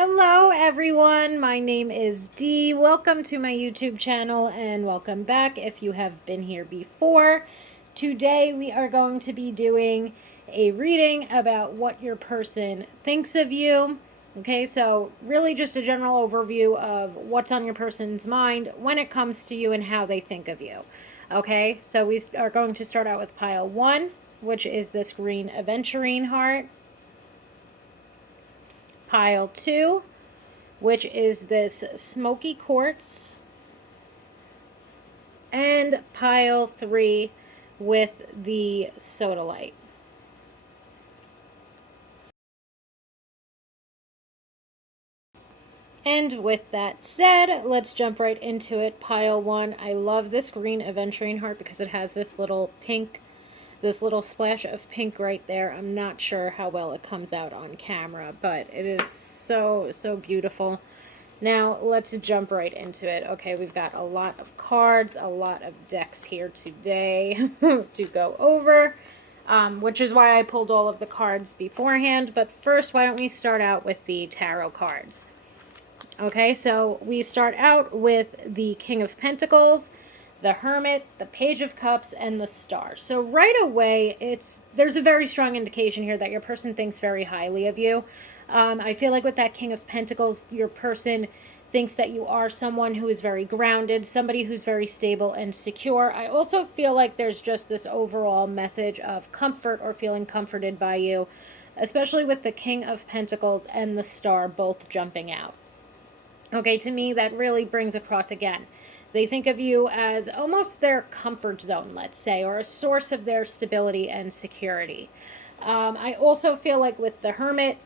Hello everyone, my name is Dee. Welcome to my YouTube channel and welcome back if you have been here before. Today we are going to be doing a reading about what your person thinks of you. Okay, so really just a general overview of what's on your person's mind when it comes to you and how they think of you. Okay, so we are going to start out with pile 1, which is this green aventurine heart. Pile 2, which is this smoky quartz, and pile 3 with the sodalite. And with that said, let's jump right into it. Pile 1, I love this green aventurine heart because it has this little pink, this little splash of pink right there. I'm not sure how well it comes out on camera, but it is so beautiful. Now, let's jump right into it. Okay, we've got a lot of cards, a lot of decks here today to go over, which is why I pulled all of the cards beforehand. But first, why don't we start out with the tarot cards? Okay, so we start out with the King of Pentacles, the Hermit, the Page of Cups, and the Star. So right away, there's a very strong indication here that your person thinks very highly of you. I feel like with that King of Pentacles, your person thinks that you are someone who is very grounded, somebody who's very stable and secure. I also feel like there's just this overall message of comfort or feeling comforted by you, especially with the King of Pentacles and the Star both jumping out. Okay, to me, that really brings across again. They think of you as almost their comfort zone, let's say, or a source of their stability and security. I also feel like with the Hermit,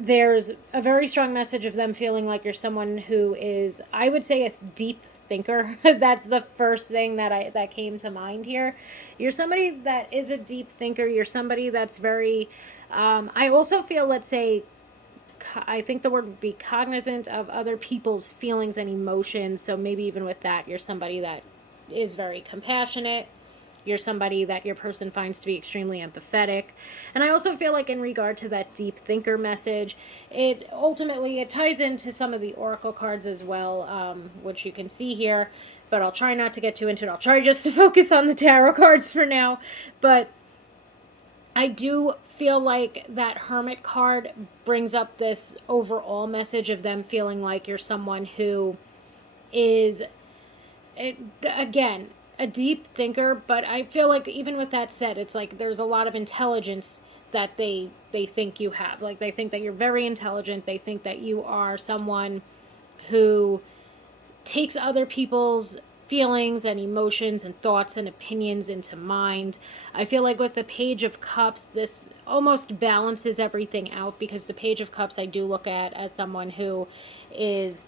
there's a very strong message of them feeling like you're someone who is, I would say, a deep thinker. That's the first thing that came to mind here. You're somebody that is a deep thinker. You're somebody that's very, I also feel, let's say, I think the word would be cognizant of other people's feelings and emotions. So maybe even with that, you're somebody that is very compassionate. You're somebody that your person finds to be extremely empathetic. And I also feel like in regard to that deep thinker message, it ties into some of the oracle cards as well, which you can see here. But I'll try not to get too into it. I'll try just to focus on the tarot cards for now. But I do feel like that Hermit card brings up this overall message of them feeling like you're someone who is, again, a deep thinker. But I feel like even with that said, it's like there's a lot of intelligence that they think you have. Like they think that you're very intelligent. They think that you are someone who takes other people's feelings and emotions and thoughts and opinions into mind. I feel like with the Page of Cups, this almost balances everything out, because the Page of Cups I do look at as someone who is,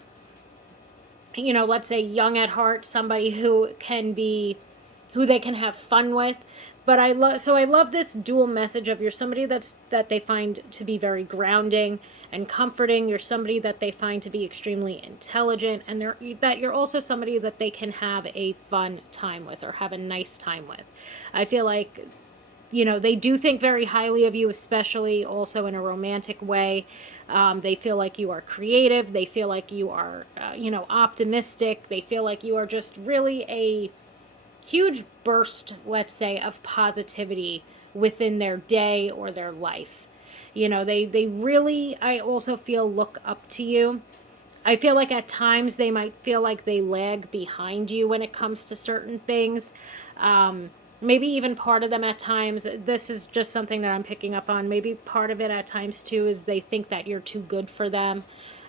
let's say young at heart, somebody who they can have fun with. But I love this dual message of you're somebody that they find to be very grounding and comforting. You're somebody that they find to be extremely intelligent, and that you're also somebody that they can have a fun time with or have a nice time with. I feel like, they do think very highly of you, especially also in a romantic way. They feel like you are creative. They feel like you are, optimistic. They feel like you are just really a huge burst, let's say, of positivity within their day or their life. They really, I also feel, look up to you. I feel like at times they might feel like they lag behind you when it comes to certain things. Maybe even part of them at times, this is just something that I'm picking up on, maybe part of it at times too is they think that you're too good for them.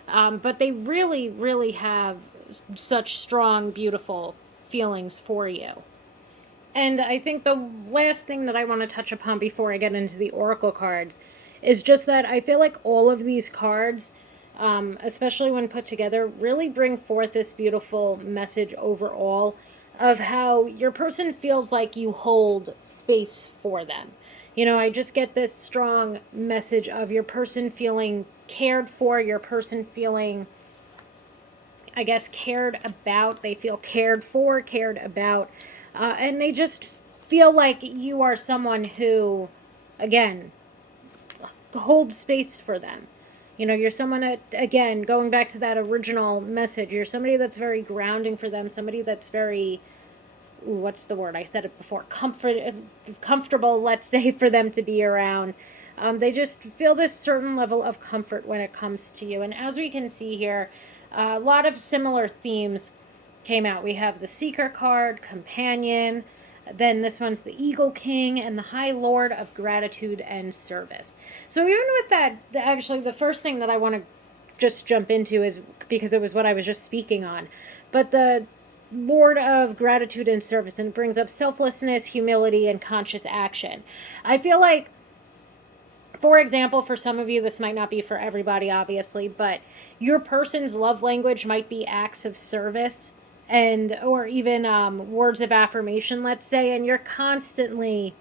But they really have such strong, beautiful feelings for you. And I think the last thing that I want to touch upon before I get into the oracle cards is just that I feel like all of these cards, especially when put together, really bring forth this beautiful message overall of how your person feels like you hold space for them. I just get this strong message of your person feeling cared for, your person feeling, I guess, cared about. They feel cared for, cared about, and they just feel like you are someone who, again, holds space for them. You're someone that, again, going back to that original message, you're somebody that's very grounding for them, somebody that's very, what's the word? I said it before, comfortable, let's say, for them to be around. They just feel this certain level of comfort when it comes to you. And as we can see here, a lot of similar themes came out. We have the Seeker card, Companion, then this one's the Eagle King, and the High Lord of Gratitude and Service. So even with that, actually, the first thing that I want to just jump into is, because it was what I was just speaking on, but the Lord of Gratitude and Service, and it brings up selflessness, humility, and conscious action. I feel like, for example, for some of you, this might not be for everybody, obviously, but your person's love language might be acts of service, and or even words of affirmation, let's say, and you're constantly,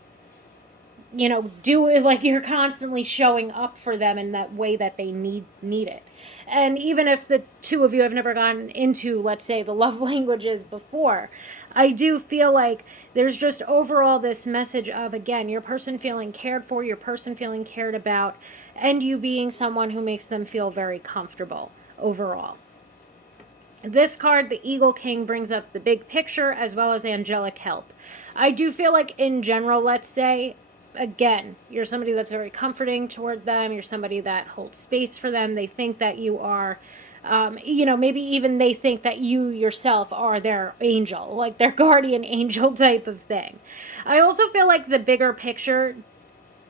do it, like, you're constantly showing up for them in that way that they need it. And even if the two of you have never gotten into, let's say, the love languages before, I do feel like there's just overall this message of, again, your person feeling cared for, your person feeling cared about, and you being someone who makes them feel very comfortable overall. This card, the Eagle King, brings up the big picture as well as angelic help. I do feel like, in general, let's say, again, you're somebody that's very comforting toward them. You're somebody that holds space for them. They think that you are, maybe even they think that you yourself are their angel, like their guardian angel type of thing. I also feel like the bigger picture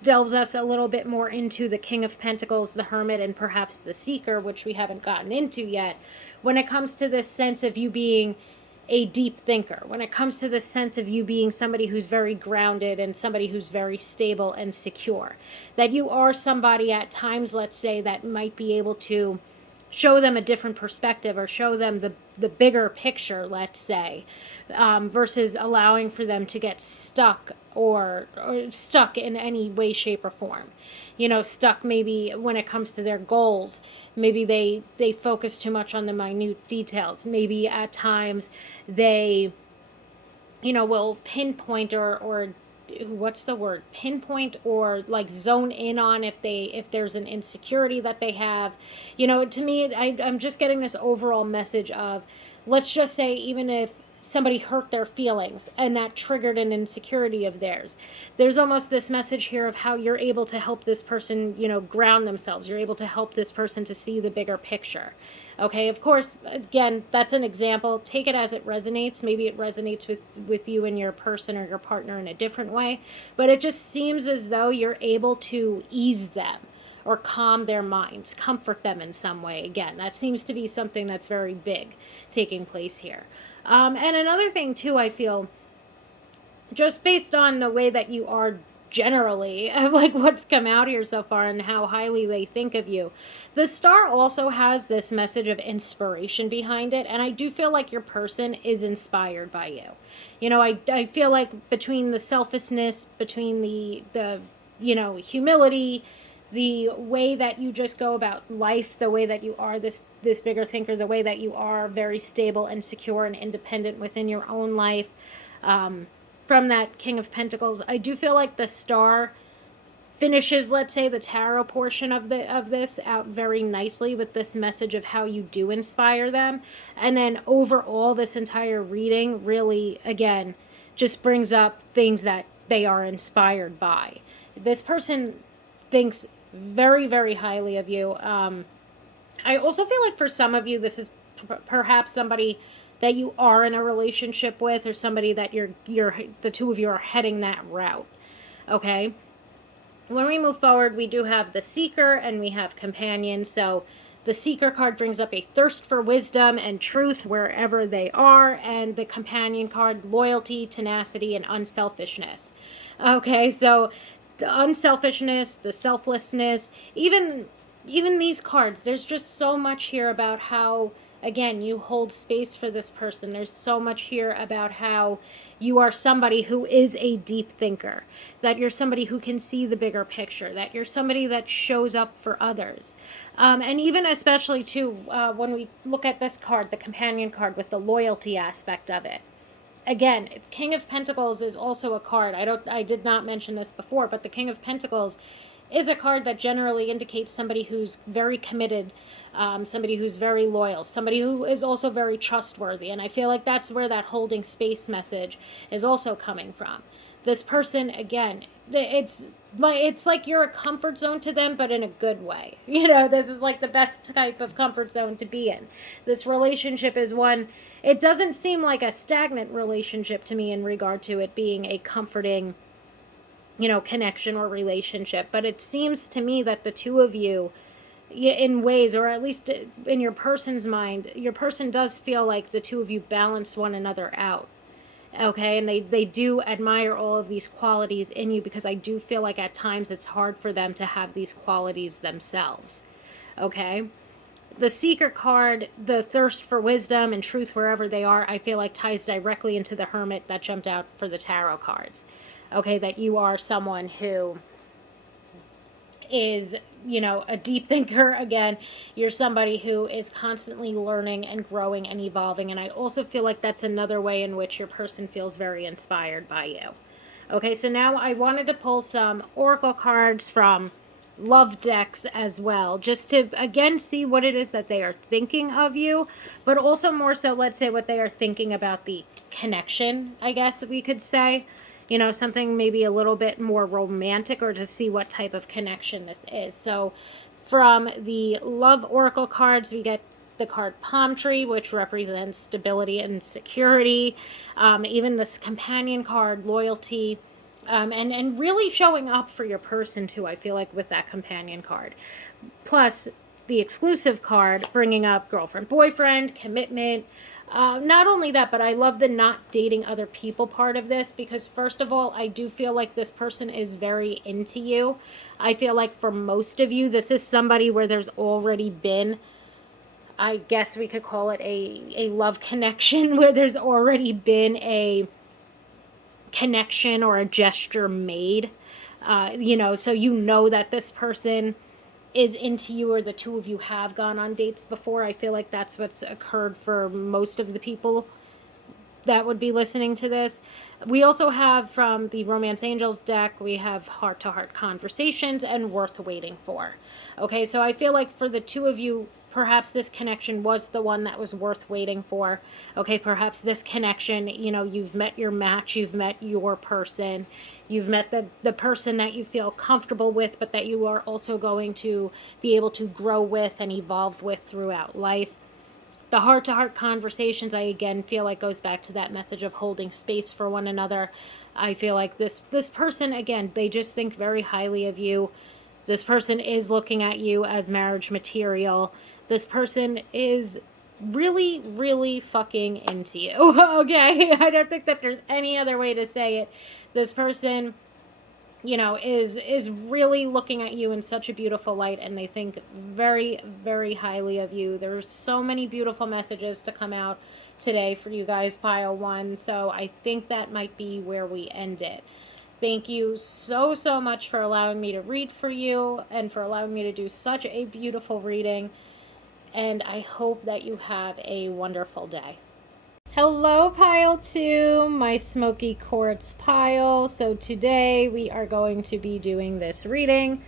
delves us a little bit more into the King of Pentacles, the Hermit, and perhaps the Seeker, which we haven't gotten into yet, when it comes to this sense of you being a deep thinker, when it comes to this sense of you being somebody who's very grounded and somebody who's very stable and secure. That you are somebody at times, let's say, that might be able to show them a different perspective or show them the bigger picture, let's say, versus allowing for them to get stuck or stuck in any way, shape, or form. Stuck maybe when it comes to their goals. Maybe they focus too much on the minute details. Maybe at times they, will pinpoint or what's the word, pinpoint or like zone in on if there's an insecurity that they have. To me, I'm just getting this overall message of, let's just say, even if somebody hurt their feelings and that triggered an insecurity of theirs, there's almost this message here of how you're able to help this person, ground themselves. You're able to help this person to see the bigger picture. Okay, of course, again, that's an example. Take it as it resonates. Maybe it resonates with you and your person or your partner in a different way, but it just seems as though you're able to ease them or calm their minds, comfort them in some way. Again, that seems to be something that's very big taking place here. And another thing, too, I feel, just based on the way that you are generally, of like what's come out here so far and how highly they think of you, the star also has this message of inspiration behind it, and I do feel like your person is inspired by you. I feel like between the selflessness, between the humility, the way that you just go about life, the way that you are this bigger thinker, the way that you are very stable and secure and independent within your own life, from that King of Pentacles, I do feel like the star finishes, let's say, the tarot portion of this out very nicely with this message of how you do inspire them. And then overall, this entire reading really, again, just brings up things that they are inspired by. This person thinks very, very highly of you. I also feel like for some of you, this is perhaps somebody that you are in a relationship with, or somebody that the two of you are heading that route. Okay. When we move forward, we do have the Seeker and we have Companion. So the Seeker card brings up a thirst for wisdom and truth wherever they are, and the Companion card, loyalty, tenacity, and unselfishness. Okay, so the unselfishness, the selflessness, even these cards, there's just so much here about how, again, you hold space for this person. There's so much here about how you are somebody who is a deep thinker, that you're somebody who can see the bigger picture, that you're somebody that shows up for others. And even especially, too, when we look at this card, the Companion card, with the loyalty aspect of it. Again, King of Pentacles is also a card. I did not mention this before, but the King of Pentacles is a card that generally indicates somebody who's very committed, somebody who's very loyal, somebody who is also very trustworthy. And I feel like that's where that holding space message is also coming from. This person, again, it's like you're a comfort zone to them, but in a good way. This is like the best type of comfort zone to be in. This relationship is one, it doesn't seem like a stagnant relationship to me in regard to it being a comforting, connection or relationship. But it seems to me that the two of you, in ways, or at least in your person's mind, your person does feel like the two of you balance one another out. Okay, and they do admire all of these qualities in you, because I do feel like at times it's hard for them to have these qualities themselves. Okay, the Seeker card, the thirst for wisdom and truth wherever they are, I feel like ties directly into the Hermit that jumped out for the tarot cards. Okay, that you are someone who is, a deep thinker. Again, you're somebody who is constantly learning and growing and evolving. And I also feel like that's another way in which your person feels very inspired by you. Okay, so now I wanted to pull some oracle cards from love decks as well, just to again see what it is that they are thinking of you, but also more so, let's say, what they are thinking about the connection, I guess we could say. Something maybe a little bit more romantic, or to see what type of connection this is. So from the love oracle cards, we get the card Palm Tree, which represents stability and security. Even this companion card, loyalty, and really showing up for your person too, I feel like, with that companion card. Plus the exclusive card, bringing up girlfriend, boyfriend, commitment. Not only that, but I love the not dating other people part of this, because first of all, I do feel like this person is very into you. I feel like for most of you, this is somebody where there's already been, I guess we could call it a love connection, where there's already been a connection or a gesture made. So that this person is into you, or the two of you have gone on dates before. I feel like that's what's occurred for most of the people that would be listening to this. We also have, from the Romance Angels deck, we have heart-to-heart conversations and worth waiting for. Okay, so I feel like for the two of you, perhaps this connection was the one that was worth waiting for. Okay, perhaps this connection, you've met your match, you've met your person, you've met the person that you feel comfortable with, but that you are also going to be able to grow with and evolve with throughout life. The heart-to-heart conversations, I again feel like, goes back to that message of holding space for one another. I feel like this person, again, they just think very highly of you. This person is looking at you as marriage material. This person is really, really fucking into you. Okay? I don't think that there's any other way to say it. This person, is really looking at you in such a beautiful light, and they think very, very highly of you. There's so many beautiful messages to come out today for you guys, pile one. So I think that might be where we end it. Thank you so, so much for allowing me to read for you, and for allowing me to do such a beautiful reading. And I hope that you have a wonderful day. Hello, pile 2, my smoky quartz pile. So today we are going to be doing this reading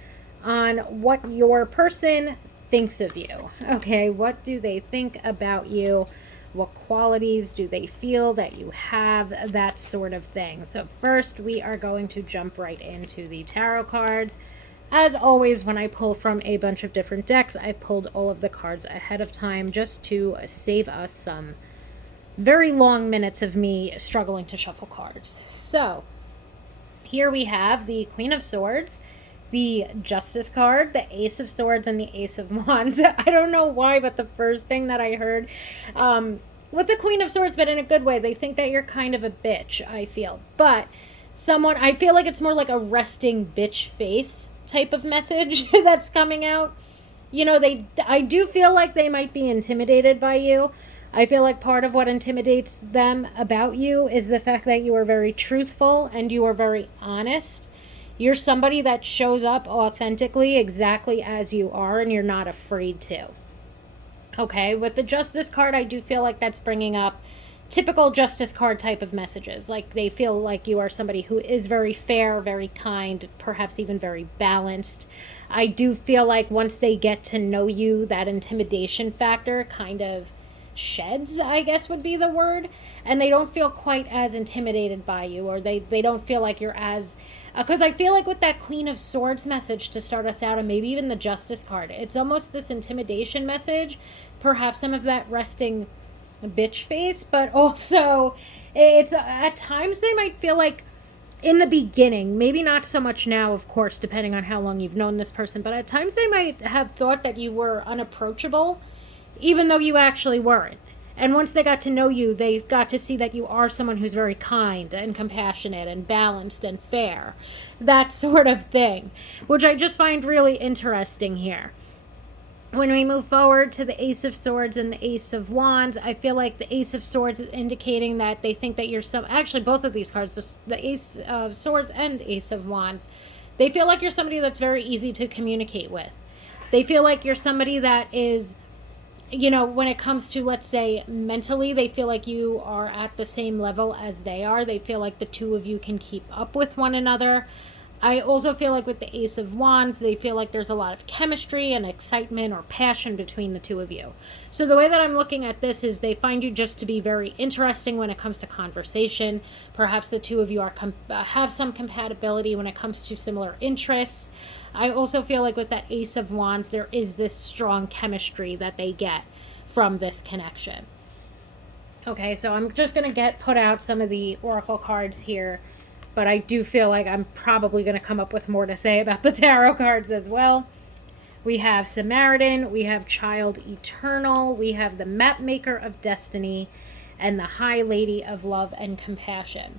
on what your person thinks of you. Okay, what do they think about you? What qualities do they feel that you have? That sort of thing. So first, we are going to jump right into the tarot cards. As always, when I pull from a bunch of different decks, I pulled all of the cards ahead of time just to save us some very long minutes of me struggling to shuffle cards. So here we have the Queen of Swords, the Justice card, the Ace of Swords, and the Ace of Wands. I don't know why, but the first thing that I heard with the Queen of Swords, but in a good way, they think that you're kind of a bitch, I feel. But I feel like it's more like a resting bitch face type of message that's coming out. I do feel like they might be intimidated by you. I feel like part of what intimidates them about you is the fact that you are very truthful and you are very honest. You're somebody that shows up authentically, exactly as you are, and you're not afraid to. Okay, with the Justice card, I do feel like that's bringing up typical justice card type of messages. Like they feel like you are somebody who is very fair, very kind, perhaps even very balanced. I do feel like once they get to know you, that intimidation factor kind of sheds, I guess would be the word, and they don't feel quite as intimidated by you, or they don't feel like you're as, because I feel like with that Queen of Swords message to start us out, and maybe even the Justice card, it's almost this intimidation message, perhaps some of that resting bitch face, but also it's at times they might feel like in the beginning, maybe not so much now, of course, depending on how long you've known this person, but at times they might have thought that you were unapproachable, even though you actually weren't. And once they got to know you, they got to see that you are someone who's very kind and compassionate and balanced and fair. That sort of thing, which I just find really interesting here. When we move forward to the Ace of Swords and the Ace of Wands, I feel like the Ace of Swords is indicating that they think that you're some, actually both of these cards, the Ace of Swords and Ace of Wands, they feel like you're somebody that's very easy to communicate with. They feel like you're somebody that is, you know, when it comes to, let's say, mentally, they feel like you are at the same level as they are. They feel like the two of you can keep up with one another. I also feel like with the Ace of Wands, they feel like there's a lot of chemistry and excitement or passion between the two of you. So the way that I'm looking at this is they find you just to be very interesting when it comes to conversation. Perhaps the two of you are have some compatibility when it comes to similar interests. I also feel like with that Ace of Wands, there is this strong chemistry that they get from this connection. Okay, so I'm just going to put out some of the oracle cards here, but I do feel like I'm probably going to come up with more to say about the tarot cards as well. We have Samaritan, we have Child Eternal, we have the Map Maker of Destiny, and the High Lady of Love and Compassion.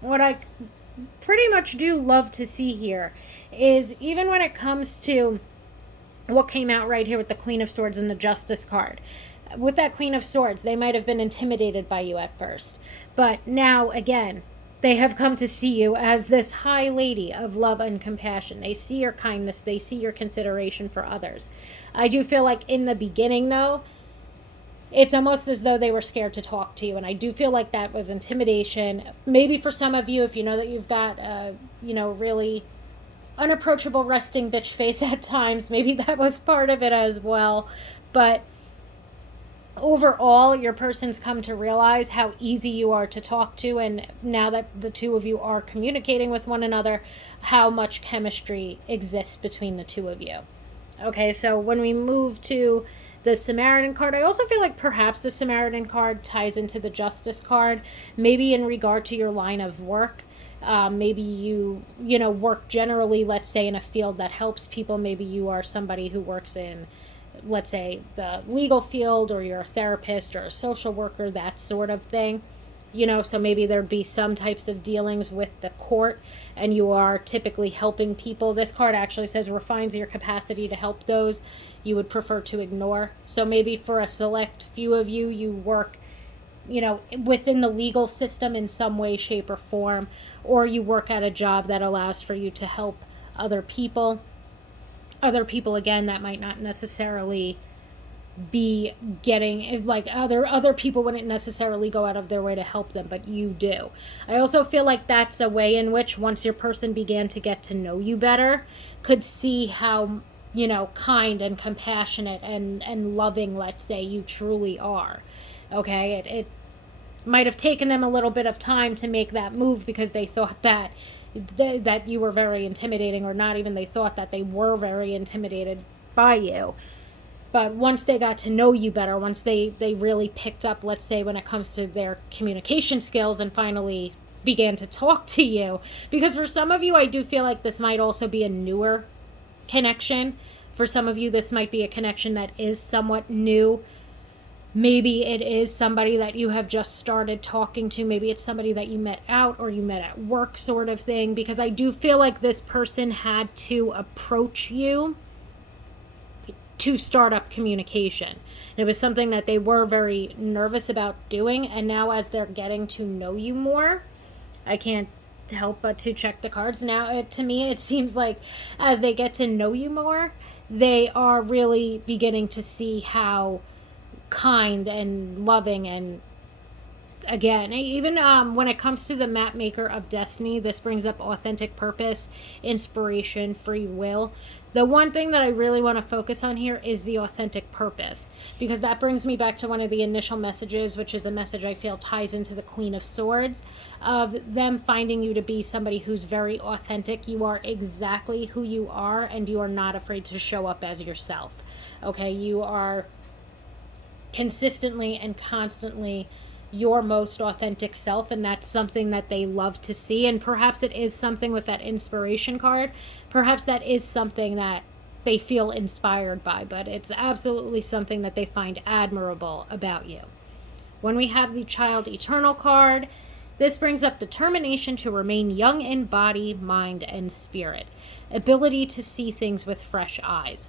What I pretty much do love to see here is, even when it comes to what came out right here with the Queen of Swords and the Justice card, with that Queen of Swords, they might have been intimidated by you at first, but now again, they have come to see you as this high lady of love and compassion. They see your kindness. They see your consideration for others. I do feel like in the beginning, though, it's almost as though they were scared to talk to you. And I do feel like that was intimidation. Maybe for some of you, if you know that you've got, really unapproachable resting bitch face at times, maybe that was part of it as well. But overall, your person's come to realize how easy you are to talk to, and now that the two of you are communicating with one another, how much chemistry exists between the two of you. Okay, so when we move to the Samaritan card, I also feel like perhaps the Samaritan card ties into the Justice card, maybe in regard to your line of work. Maybe you work generally, let's say, in a field that helps people. Maybe you are somebody who works in, let's say, the legal field, or you're a therapist or a social worker, that sort of thing. So maybe there'd be some types of dealings with the court, and you are typically helping people. This card actually says refines your capacity to help those you would prefer to ignore. So maybe for a select few of you, you work, within the legal system in some way, shape, or form, or you work at a job that allows for you to help other people. Other people, again, that might not necessarily be getting, like, other people wouldn't necessarily go out of their way to help them, but you do. I also feel like that's a way in which, once your person began to get to know you better, could see how, kind and compassionate and loving, let's say, you truly are. Okay, it might have taken them a little bit of time to make that move, because they thought that you were very intimidating, or not even they thought that they were very intimidated by you. But once they got to know you better, once they really picked up, let's say, when it comes to their communication skills, and finally began to talk to you, because for some of you, I do feel like this might also be a newer connection. For some of you, this might be a connection that is somewhat new. Maybe it is somebody that you have just started talking to. Maybe it's somebody that you met out, or you met at work, sort of thing. Because I do feel like this person had to approach you to start up communication. It was something that they were very nervous about doing. And now, as they're getting to know you more, I can't help but to check the cards. Now, to me, it seems like as they get to know you more, they are really beginning to see how kind and loving and again, even when it comes to the map maker of destiny, this brings up authentic purpose, inspiration, free will. The one thing that I really want to focus on here is the authentic purpose, because that brings me back to one of the initial messages, which is a message I feel ties into the Queen of Swords, of them finding you to be somebody who's very authentic. You are exactly who you are, and you are not afraid to show up as yourself. Okay, you are consistently and constantly your most authentic self, and that's something that they love to see. And perhaps it is something with that inspiration card, perhaps that is something that they feel inspired by, but it's absolutely something that they find admirable about you. When we have the Child Eternal card, this brings up determination to remain young in body, mind, and spirit, ability to see things with fresh eyes.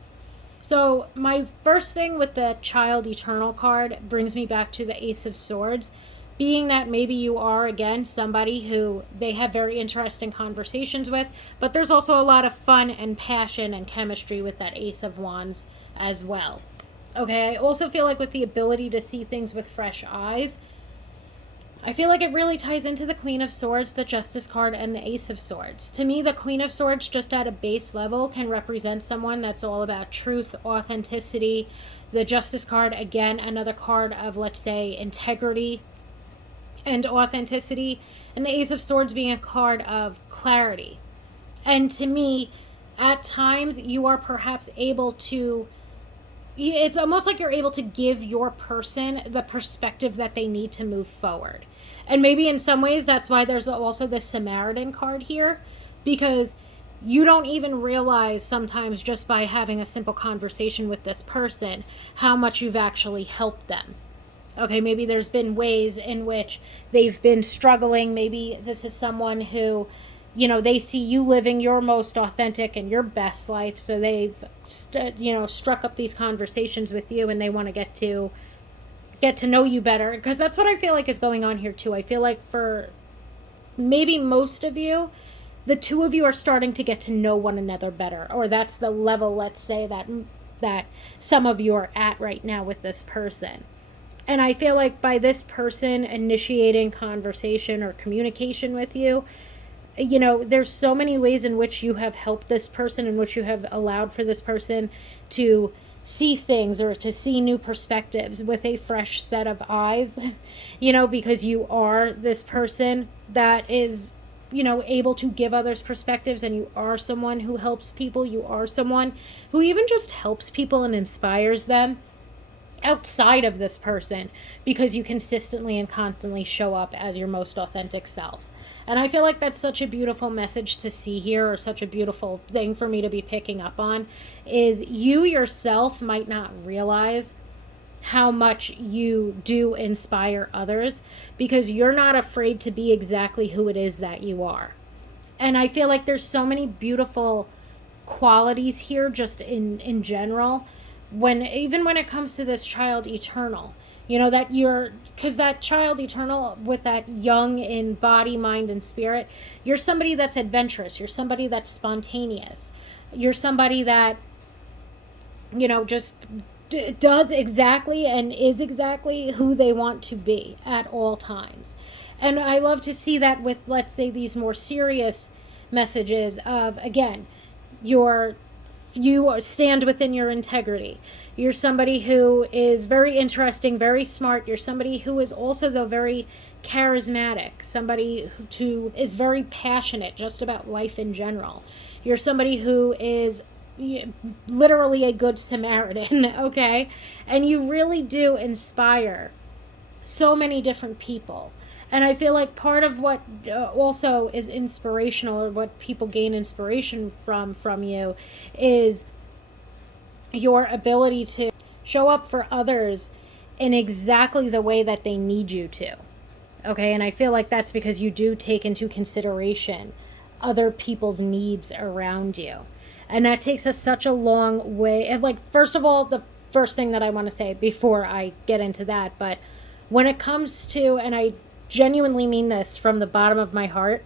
So my first thing with the Child Eternal card brings me back to the Ace of Swords, being that maybe you are, again, somebody who they have very interesting conversations with, but there's also a lot of fun and passion and chemistry with that Ace of Wands as well. Okay, I also feel like with the ability to see things with fresh eyes, I feel like it really ties into the Queen of Swords, the Justice card, and the Ace of Swords. To me, the Queen of Swords, just at a base level, can represent someone that's all about truth, authenticity. The Justice card, again, another card of, let's say, integrity and authenticity. And the Ace of Swords being a card of clarity. And to me, at times, you are perhaps able to... It's almost like you're able to give your person the perspective that they need to move forward. And maybe in some ways that's why there's also the Samaritan card here, because you don't even realize sometimes just by having a simple conversation with this person how much you've actually helped them. Okay, maybe there's been ways in which they've been struggling. Maybe this is someone who, they see you living your most authentic and your best life, so they've, struck up these conversations with you, and they want to get to know you better, because that's what I feel like is going on here too. I feel like for maybe most of you, the two of you are starting to get to know one another better, or that's the level, let's say, that some of you are at right now with this person. And I feel like by this person initiating conversation or communication with you, there's so many ways in which you have helped this person, in which you have allowed for this person to see things or to see new perspectives with a fresh set of eyes, because you are this person that is, able to give others perspectives, and you are someone who helps people. You are someone who even just helps people and inspires them outside of this person, because you consistently and constantly show up as your most authentic self. And I feel like that's such a beautiful message to see here, or such a beautiful thing for me to be picking up on, is you yourself might not realize how much you do inspire others, because you're not afraid to be exactly who it is that you are. And I feel like there's so many beautiful qualities here just in general, even when it comes to this Child Eternal, because that Child Eternal, with that young in body, mind, and spirit, you're somebody that's adventurous, you're somebody that's spontaneous, you're somebody that, just does exactly and is exactly who they want to be at all times. And I love to see that with, let's say, these more serious messages of, again, you stand within your integrity. You're somebody who is very interesting, very smart. You're somebody who is also, though, very charismatic, somebody who is very passionate just about life in general. You're somebody who is literally a good Samaritan, okay? And you really do inspire so many different people. And I feel like part of what also is inspirational, or what people gain inspiration from you, is your ability to show up for others in exactly the way that they need you to. Okay, and I feel like that's because you do take into consideration other people's needs around you. And that takes us such a long way. And first of all, the first thing that I want to say before I get into that, but when it comes to, and I genuinely mean this from the bottom of my heart,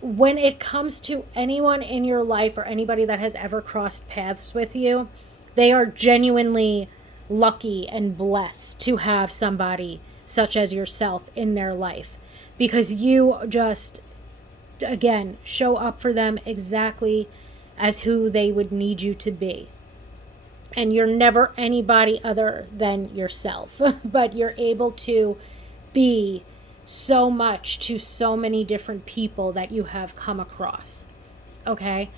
when it comes to anyone in your life, or anybody that has ever crossed paths with you, they are genuinely lucky and blessed to have somebody such as yourself in their life, because you just, again, show up for them exactly as who they would need you to be. And you're never anybody other than yourself, but you're able to be so much to so many different people that you have come across. Okay?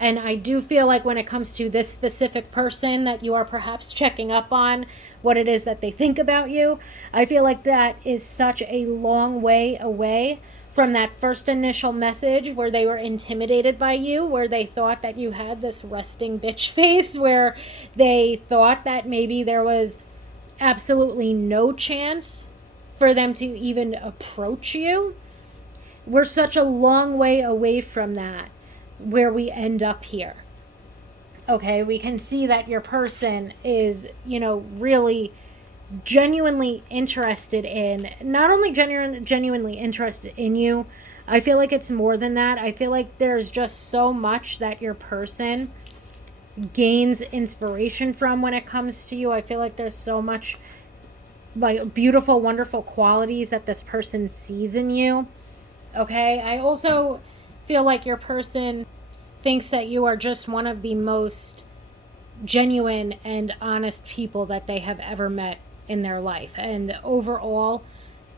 And I do feel like when it comes to this specific person that you are perhaps checking up on, what it is that they think about you, I feel like that is such a long way away from that first initial message where they were intimidated by you, where they thought that you had this resting bitch face, where they thought that maybe there was absolutely no chance for them to even approach you. We're such a long way away from that, where we end up here. Okay, we can see that your person is, really genuinely interested in, not only genuinely interested in you, I feel like it's more than that. I feel like there's just so much that your person gains inspiration from when it comes to you. I feel like there's so much like beautiful, wonderful qualities that this person sees in you. Okay, I also feel like your person thinks that you are just one of the most genuine and honest people that they have ever met in their life. And overall,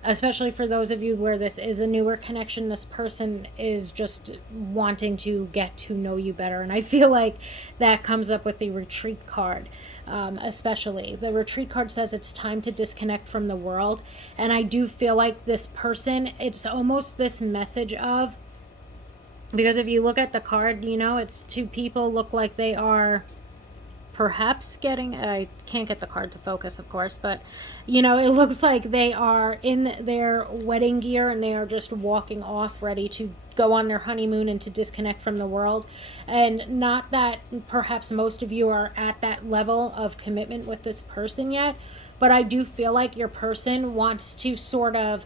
especially for those of you where this is a newer connection, this person is just wanting to get to know you better. And I feel like that comes up with the retreat card. Especially the retreat card says it's time to disconnect from the world. And I do feel like this person, it's almost this message of, because if you look at the card, it's two people look like they are perhaps getting, I can't get the card to focus, of course, but it looks like they are in their wedding gear and they are just walking off ready to go on their honeymoon and to disconnect from the world. And not that perhaps most of you are at that level of commitment with this person yet, but I do feel like your person wants to sort of,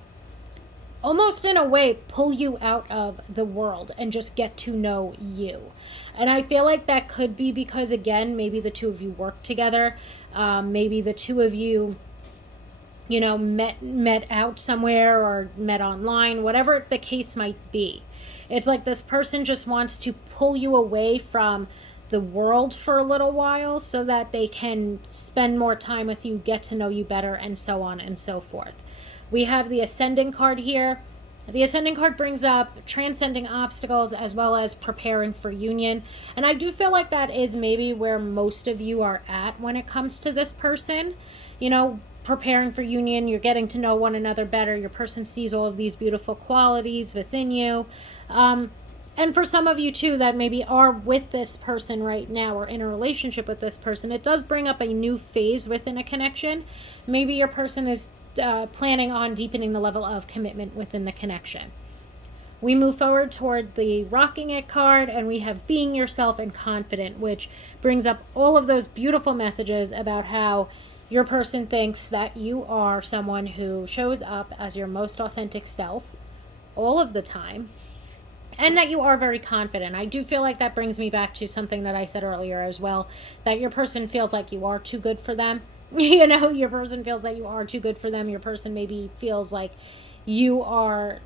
almost in a way, pull you out of the world and just get to know you. And I feel like that could be because, again, maybe the two of you work together. Maybe the two of you, met out somewhere or met online, whatever the case might be. It's like this person just wants to pull you away from the world for a little while so that they can spend more time with you, get to know you better, and so on and so forth. We have the Ascending card here. The Ascending card brings up transcending obstacles as well as preparing for union. And I do feel like that is maybe where most of you are at when it comes to this person. Preparing for union, you're getting to know one another better. Your person sees all of these beautiful qualities within you. And for some of you too that maybe are with this person right now or in a relationship with this person, it does bring up a new phase within a connection. Maybe your person is planning on deepening the level of commitment within the connection. We move forward toward the Rocking It card, and we have being yourself and confident, which brings up all of those beautiful messages about how your person thinks that you are someone who shows up as your most authentic self all of the time, and that you are very confident. I do feel like that brings me back to something that I said earlier as well, that your person feels like you are too good for them. Your person feels that you are too good for them. Your person maybe feels like you are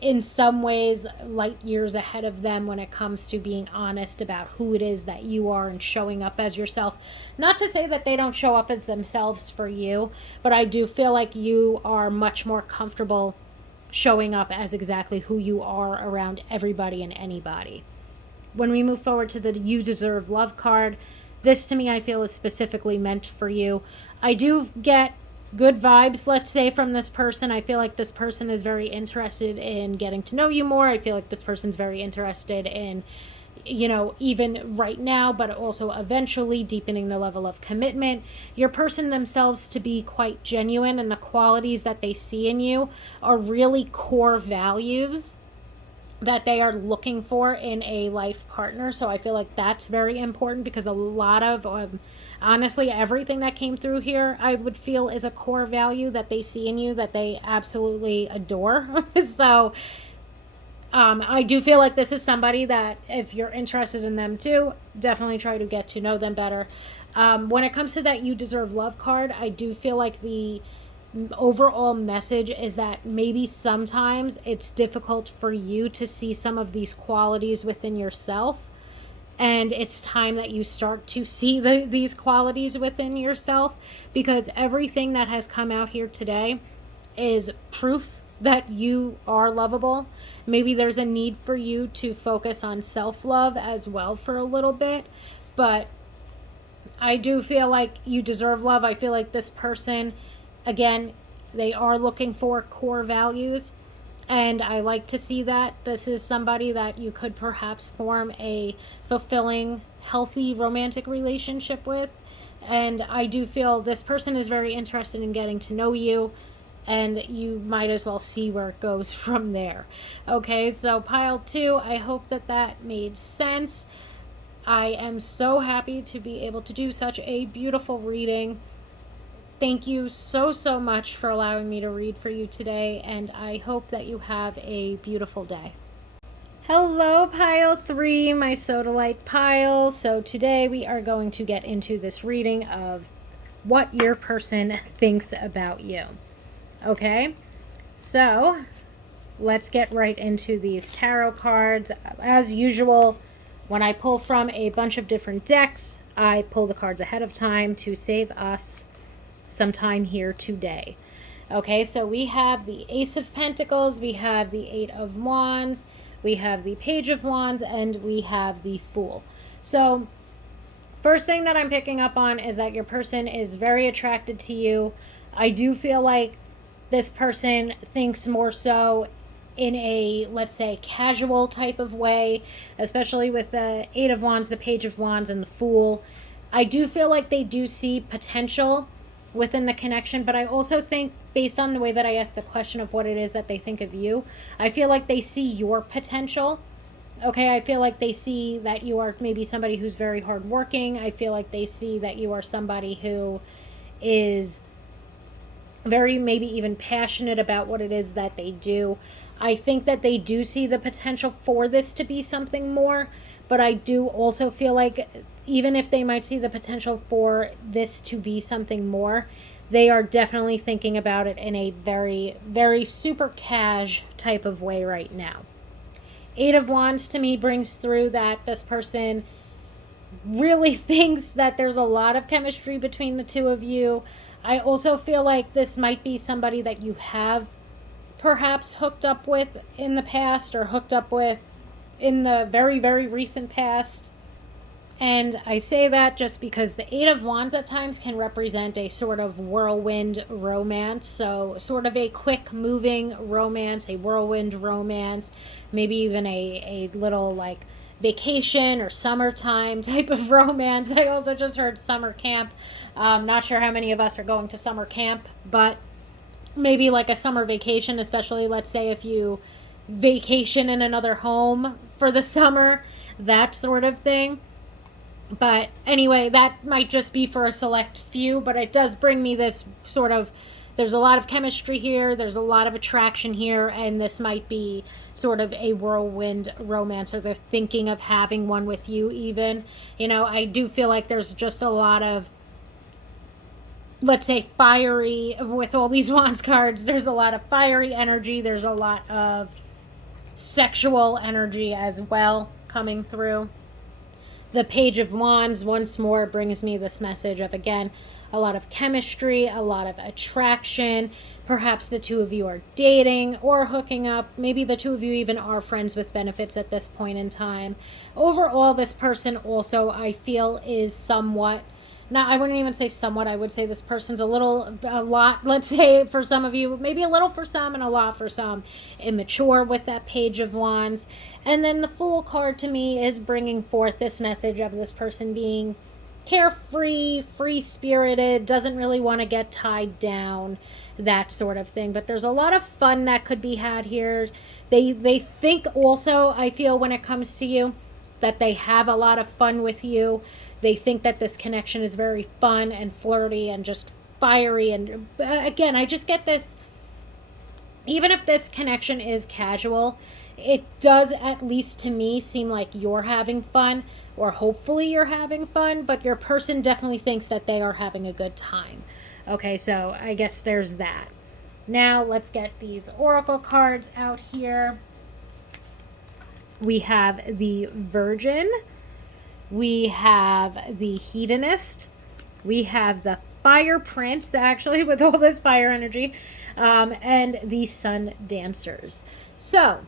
in some ways light years ahead of them when it comes to being honest about who it is that you are and showing up as yourself. Not to say that they don't show up as themselves for you, but I do feel like you are much more comfortable showing up as exactly who you are around everybody and anybody. When we move forward to the You Deserve Love card, this to me I feel is specifically meant for you. I do get good vibes, let's say, from this person. I feel like this person is very interested in getting to know you more. I feel like this person's very interested in, even right now, but also eventually deepening the level of commitment. Your person themselves to be quite genuine, and the qualities that they see in you are really core values that they are looking for in a life partner. So I feel like that's very important, because a lot of honestly, everything that came through here, I would feel is a core value that they see in you that they absolutely adore. So I do feel like this is somebody that, if you're interested in them too, definitely try to get to know them better. When it comes to that You Deserve Love card, I do feel like the overall message is that maybe sometimes it's difficult for you to see some of these qualities within yourself, and it's time that you start to see these qualities within yourself, because everything that has come out here today is proof that you are lovable. Maybe there's a need for you to focus on self-love as well for a little bit, but I do feel like you deserve love. I feel like this person, again, they are looking for core values, and I like to see that. This is somebody that you could perhaps form a fulfilling, healthy romantic relationship with. And I do feel this person is very interested in getting to know you, and you might as well see where it goes from there. Okay, so pile 2, I hope that that made sense. I am so happy to be able to do such a beautiful reading. Thank you so, so much for allowing me to read for you today, and I hope that you have a beautiful day. Hello, pile 3, my Sodalite pile. So today we are going to get into this reading of what your person thinks about you. Okay, so let's get right into these tarot cards. As usual, when I pull from a bunch of different decks, I pull the cards ahead of time to save us some time here today. Okay, so we have the Ace of Pentacles, we have the Eight of Wands, we have the Page of Wands, and we have the Fool. So first thing that I'm picking up on is that your person is very attracted to you. I do feel like this person thinks more so in a, let's say, casual type of way, especially with the Eight of Wands, the Page of Wands, and the Fool. I do feel like they do see potential within the connection, but I also think, based on the way that I asked the question of what it is that they think of you, I feel like they see your potential. Okay, I feel like they see that you are maybe somebody who's very hardworking. I feel like they see that you are somebody who is very maybe even passionate about what it is that they do. I think that they do see the potential for this to be something more, but I do also feel like even if they might see the potential for this to be something more, they are definitely thinking about it in a very, very super cash type of way right now. Eight of Wands to me brings through that this person really thinks that there's a lot of chemistry between the two of you. I also feel like this might be somebody that you have perhaps hooked up with in the past, or hooked up with in the very, very recent past. And I say that just because the Eight of Wands at times can represent a sort of whirlwind romance. So sort of a quick moving romance, a whirlwind romance, maybe even a little like vacation or summertime type of romance. I also just heard summer camp. Not sure how many of us are going to summer camp, but maybe like a summer vacation, especially let's say if you vacation in another home for the summer, that sort of thing. But anyway, that might just be for a select few, but it does bring me this sort of, there's a lot of chemistry here, there's a lot of attraction here, and this might be sort of a whirlwind romance, or they're thinking of having one with you even. You know, I do feel like there's just a lot of, let's say, fiery, with all these Wands cards, there's a lot of fiery energy, there's a lot of sexual energy as well coming through. The Page of Wands once more brings me this message of, again, a lot of chemistry, a lot of attraction. Perhaps the two of you are dating or hooking up. Maybe the two of you even are friends with benefits at this point in time. Overall, this person also, I feel, is somewhat, now I wouldn't even say somewhat, I would say this person's a lot, let's say for some of you, maybe a little for some and a lot for some, immature with that Page of Wands. And then the Fool card to me is bringing forth this message of this person being carefree, free-spirited, doesn't really want to get tied down, that sort of thing. But there's a lot of fun that could be had here. They think also, I feel, when it comes to you, that they have a lot of fun with you. They think that this connection is very fun and flirty and just fiery. And again, I just get this, even if this connection is casual, it does, at least to me, seem like you're having fun, or hopefully you're having fun, but your person definitely thinks that they are having a good time. Okay, so I guess there's that. Now let's get these oracle cards out here. We have the Virgin, we have the Hedonist, we have the Fire Prince, actually, with all this fire energy, and the Sun Dancers. So,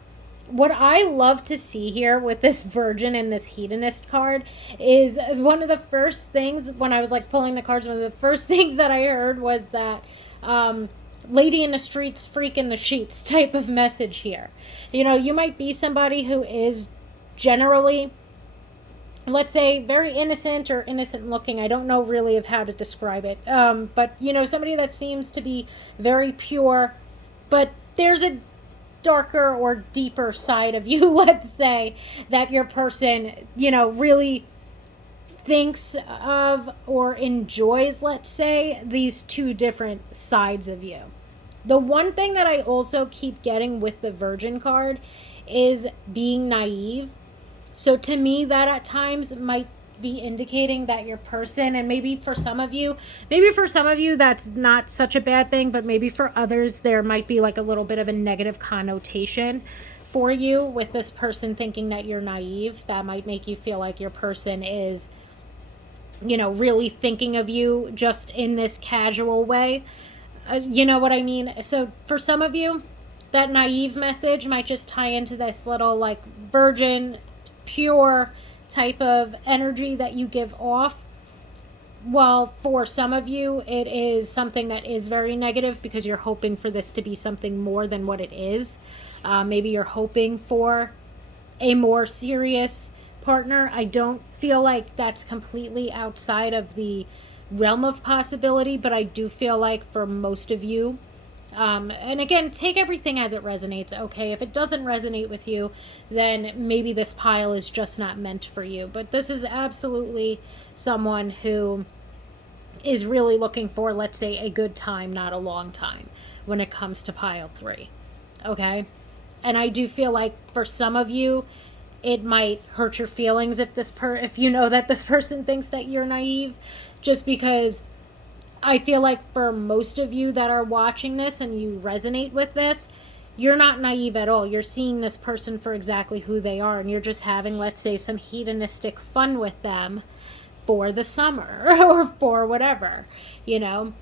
what I love to see here with this Virgin and this Hedonist card is one of the first things when I was like pulling the cards, one of the first things that I heard was that lady in the streets freaking the sheets type of message here. You know, you might be somebody who is generally, let's say, very innocent or innocent looking. I don't know really of how to describe it. But, you know, somebody that seems to be very pure, but there's a darker or deeper side of you, let's say, that your person, you know, really thinks of or enjoys, let's say, these two different sides of you. The one thing that I also keep getting with the Virgin card is being naive. So to me, that at times might be indicating that your person, and maybe for some of you that's not such a bad thing, but maybe for others there might be like a little bit of a negative connotation for you with this person thinking that you're naive. That might make you feel like your person is, you know, really thinking of you just in this casual way. You know what I mean? So for some of you, that naive message might just tie into this little like virgin, pure type of energy that you give off. While for some of you, it is something that is very negative because you're hoping for this to be something more than what it is. Maybe you're hoping for a more serious partner. I don't feel like that's completely outside of the realm of possibility, but I do feel like for most of you, and again, take everything as it resonates, okay? If it doesn't resonate with you, then maybe this pile is just not meant for you. But this is absolutely someone who is really looking for, let's say, a good time, not a long time, when it comes to pile 3, okay? And I do feel like for some of you, it might hurt your feelings if you know that this person thinks that you're naive, just because I feel like for most of you that are watching this and you resonate with this, you're not naive at all. You're seeing this person for exactly who they are, and you're just having, let's say, some hedonistic fun with them for the summer or for whatever, you know.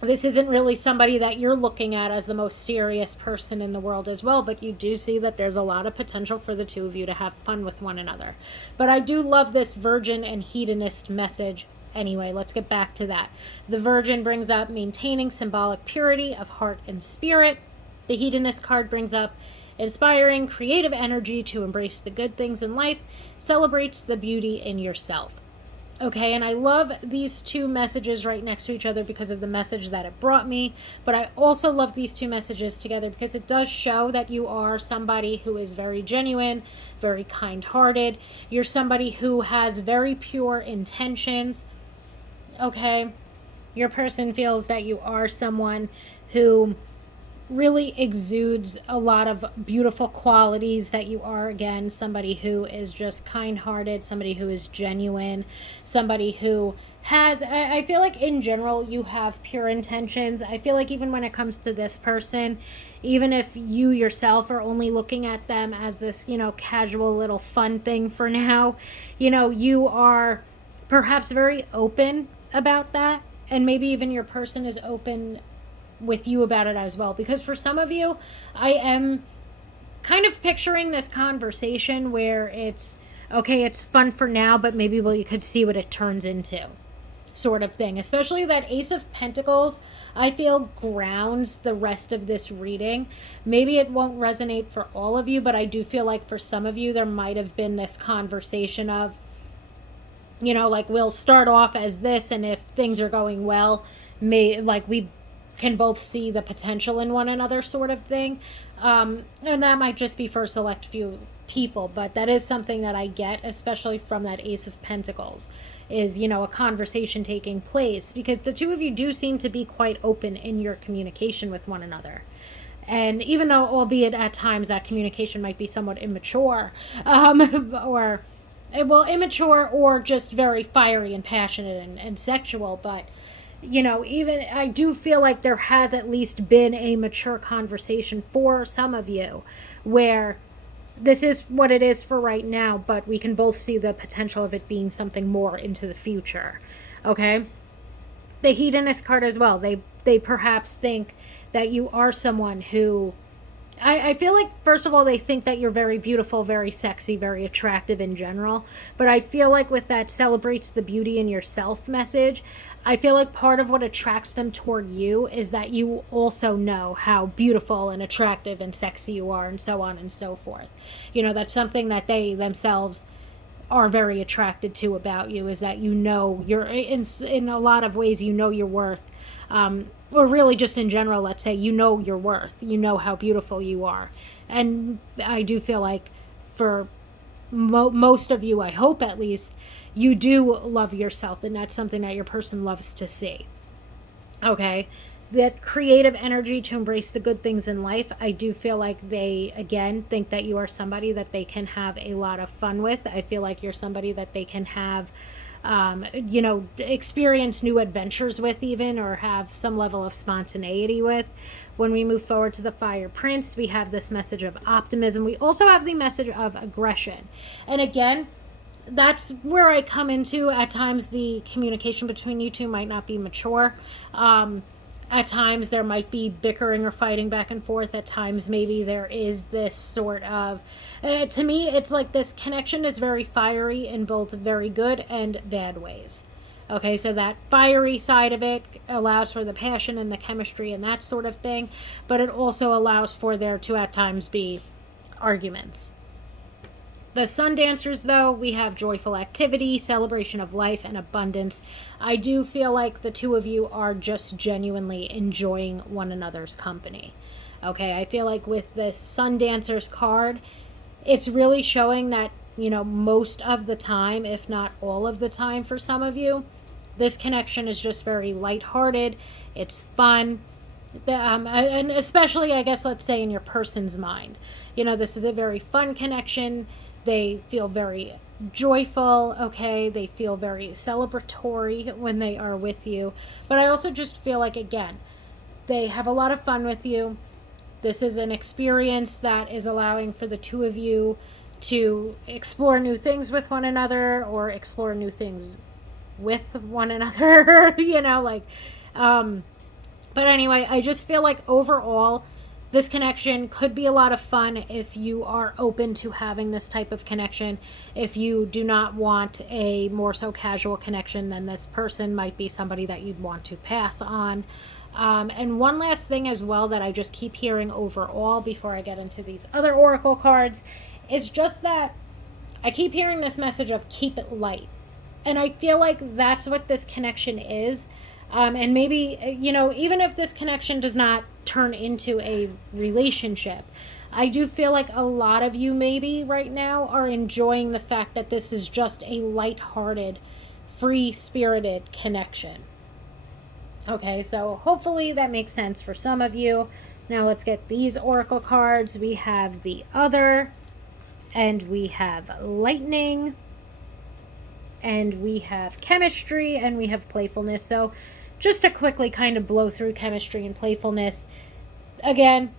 This isn't really somebody that you're looking at as the most serious person in the world as well, but you do see that there's a lot of potential for the two of you to have fun with one another. But I do love this virgin and hedonist message. Anyway, let's get back to that. The Virgin brings up maintaining symbolic purity of heart and spirit. The Hedonist card brings up inspiring creative energy to embrace the good things in life, celebrates the beauty in yourself. Okay, and I love these two messages right next to each other because of the message that it brought me, but I also love these two messages together because it does show that you are somebody who is very genuine, very kind-hearted. You're somebody who has very pure intentions. Okay, your person feels that you are someone who really exudes a lot of beautiful qualities, that you are, again, somebody who is just kind-hearted, somebody who is genuine, somebody who has, I feel like in general you have pure intentions. I feel like even when it comes to this person, even if you yourself are only looking at them as this, you know, casual little fun thing for now, you know, you are perhaps very open about that, and maybe even your person is open with you about it as well, because for some of you, I am kind of picturing this conversation where it's okay, it's fun for now, but maybe you could see what it turns into, sort of thing. Especially that Ace of Pentacles, I feel, grounds the rest of this reading. Maybe it won't resonate for all of you, but I do feel like for some of you there might have been this conversation of, you know, like, we'll start off as this, and if things are going well, we can both see the potential in one another, sort of thing. And that might just be for a select few people, but that is something that I get, especially from that Ace of Pentacles, is, you know, a conversation taking place, because the two of you do seem to be quite open in your communication with one another. And even though, albeit at times, that communication might be somewhat immature, immature or just very fiery and passionate and sexual, but even I do feel like there has at least been a mature conversation for some of you where this is what it is for right now, but we can both see the potential of it being something more into the future. Okay? The hedonist card as well. They perhaps think that you are someone who I feel like, first of all, they think that you're very beautiful, very sexy, very attractive in general. But I feel like with that celebrates the beauty in yourself message, I feel like part of what attracts them toward you is that you also know how beautiful and attractive and sexy you are, and so on and so forth. That's something that they themselves are very attracted to about you, is that you're in a lot of ways your worth, or really just in general, let's say your worth, how beautiful you are. And I do feel like for most of you, I hope at least, you do love yourself, and that's something that your person loves to see. Okay, that creative energy to embrace the good things in life, I do feel like they, again, think that you are somebody that they can have a lot of fun with. I feel like you're somebody that they can have, experience new adventures with, even, or have some level of spontaneity with. When we move forward to the Fire Prince, we have this message of optimism. We also have the message of aggression. And again, that's where I come into, at times the communication between you two might not be mature. At times there might be bickering or fighting back and forth. At times maybe there is this sort of, to me, it's like this connection is very fiery in both very good and bad ways. Okay, so that fiery side of it allows for the passion and the chemistry and that sort of thing, but it also allows for there to at times be arguments. The Sun Dancers, though, we have joyful activity, celebration of life, and abundance. I do feel like the two of you are just genuinely enjoying one another's company. Okay, I feel like with this Sun Dancers card, it's really showing that, most of the time, if not all of the time for some of you, this connection is just very lighthearted. It's fun. And especially, I guess, let's say in your person's mind. This is a very fun connection. They feel very joyful, okay? They feel very celebratory when they are with you. But I also just feel like, again, they have a lot of fun with you. This is an experience that is allowing for the two of you to explore new things with one another, or explore new things with one another, but anyway, I just feel like overall, this connection could be a lot of fun if you are open to having this type of connection. If you do not want a more so casual connection, then this person might be somebody that you'd want to pass on. And one last thing as well that I just keep hearing overall before I get into these other oracle cards is just that I keep hearing this message of keep it light. And I feel like that's what this connection is. And maybe, even if this connection does not turn into a relationship, I do feel like a lot of you maybe right now are enjoying the fact that this is just a lighthearted, free-spirited connection. Okay, so hopefully that makes sense for some of you. Now let's get these oracle cards. We have the Other, and we have Lightning, and we have Chemistry, and we have Playfulness. So just to quickly kind of blow through chemistry and playfulness, again,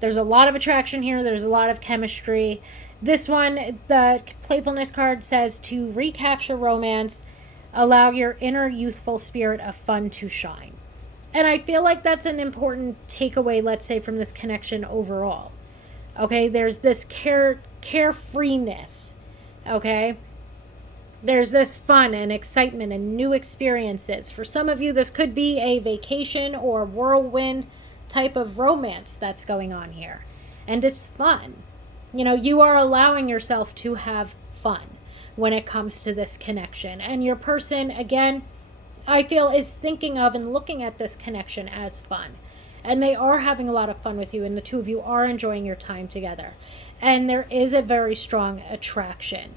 there's a lot of attraction here. There's a lot of chemistry. This one, the Playfulness card says to recapture romance, allow your inner youthful spirit of fun to shine. And I feel like that's an important takeaway, let's say, from this connection overall. Okay, there's this carefreeness. Okay, there's this fun and excitement and new experiences. For some of you, this could be a vacation or whirlwind type of romance that's going on here. And it's fun. You are allowing yourself to have fun when it comes to this connection. And your person, again, I feel is thinking of and looking at this connection as fun. And they are having a lot of fun with you, and the two of you are enjoying your time together. And there is a very strong attraction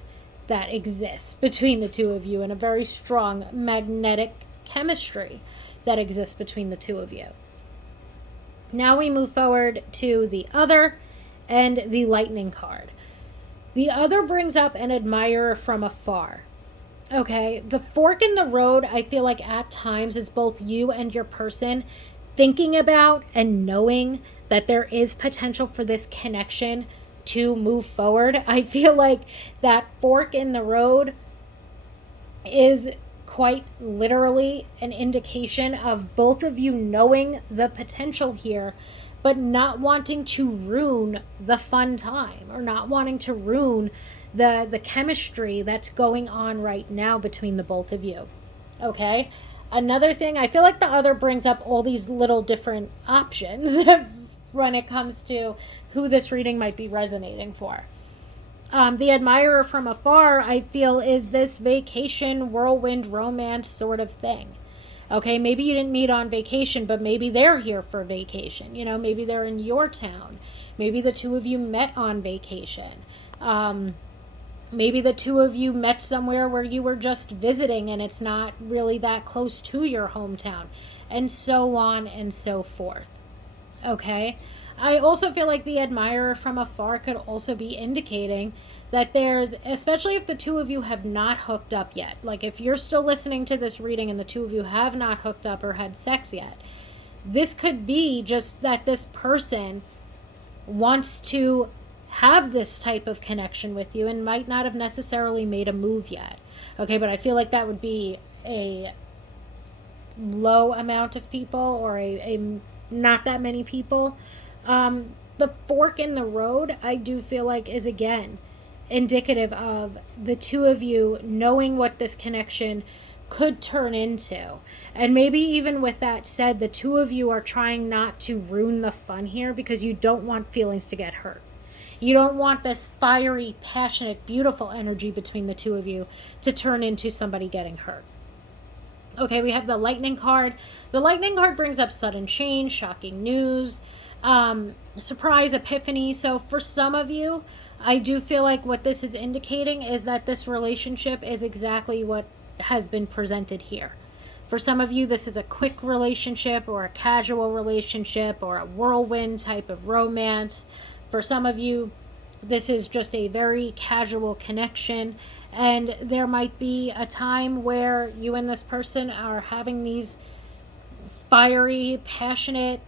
that exists between the two of you, and a very strong magnetic chemistry that exists between the two of you. Now we move forward to the Other and the Lightning card. The Other brings up an admirer from afar. Okay, the fork in the road, I feel like at times is both you and your person thinking about and knowing that there is potential for this connection to move forward. I feel like that fork in the road is quite literally an indication of both of you knowing the potential here, but not wanting to ruin the fun time or not wanting to ruin the chemistry that's going on right now between the both of you. Okay? Another thing, I feel like the other brings up all these little different options when it comes to who this reading might be resonating for. The admirer from afar, I feel, is this vacation, whirlwind romance sort of thing. Okay, maybe you didn't meet on vacation, but maybe they're here for vacation. You know, maybe they're in your town. Maybe the two of you met on vacation. Um, Maybe the two of you met somewhere where you were just visiting and it's not really that close to your hometown, and so on and so forth. Okay. I also feel like the admirer from afar could also be indicating that there's, especially if the two of you have not hooked up yet, like if you're still listening to this reading and the two of you have not hooked up or had sex yet, this could be just that this person wants to have this type of connection with you and might not have necessarily made a move yet. Okay, but I feel like that would be a low amount of people or a not that many people. The fork in the road, I do feel like, is again indicative of the two of you knowing what this connection could turn into. And maybe even with that said, the two of you are trying not to ruin the fun here because you don't want feelings to get hurt. You don't want this fiery, passionate, beautiful energy between the two of you to turn into somebody getting hurt. Okay, we have the lightning card. The lightning card brings up sudden change, shocking news, surprise, epiphany. So for some of you, I do feel like what this is indicating is that this relationship is exactly what has been presented here. For some of you, this is a quick relationship or a casual relationship or a whirlwind type of romance. For some of you, this is just a very casual connection, and there might be a time where you and this person are having these fiery, passionate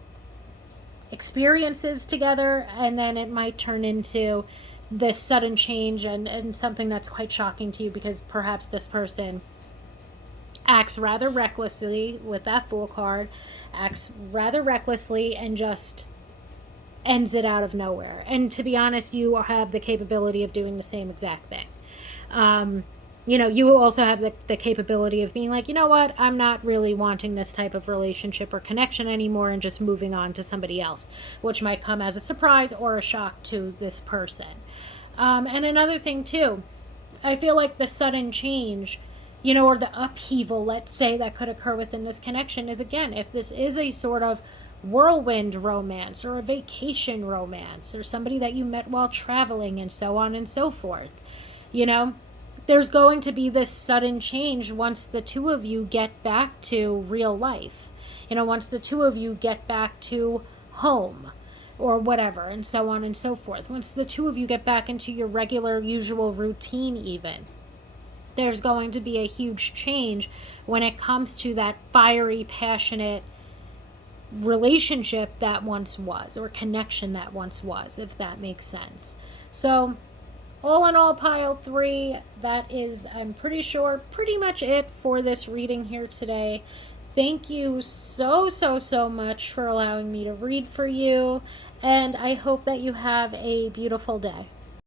experiences together, and then it might turn into this sudden change and something that's quite shocking to you because perhaps this person acts rather recklessly with that Fool card, acts rather recklessly, and just ends it out of nowhere. And to be honest, you have the capability of doing the same exact thing. You also have the capability of being like, you know what, I'm not really wanting this type of relationship or connection anymore and just moving on to somebody else, which might come as a surprise or a shock to this person. And another thing, too, I feel like the sudden change, or the upheaval, let's say, that could occur within this connection is, again, if this is a sort of whirlwind romance or a vacation romance or somebody that you met while traveling and so on and so forth, there's going to be this sudden change once the two of you get back to real life, once the two of you get back to home or whatever, and so on and so forth. Once the two of you get back into your regular, usual routine, even, there's going to be a huge change when it comes to that fiery, passionate relationship that once was, or connection that once was, if that makes sense. So, all in all, pile 3, that is, I'm pretty sure, pretty much it for this reading here today. Thank you so much for allowing me to read for you, and I hope that you have a beautiful day.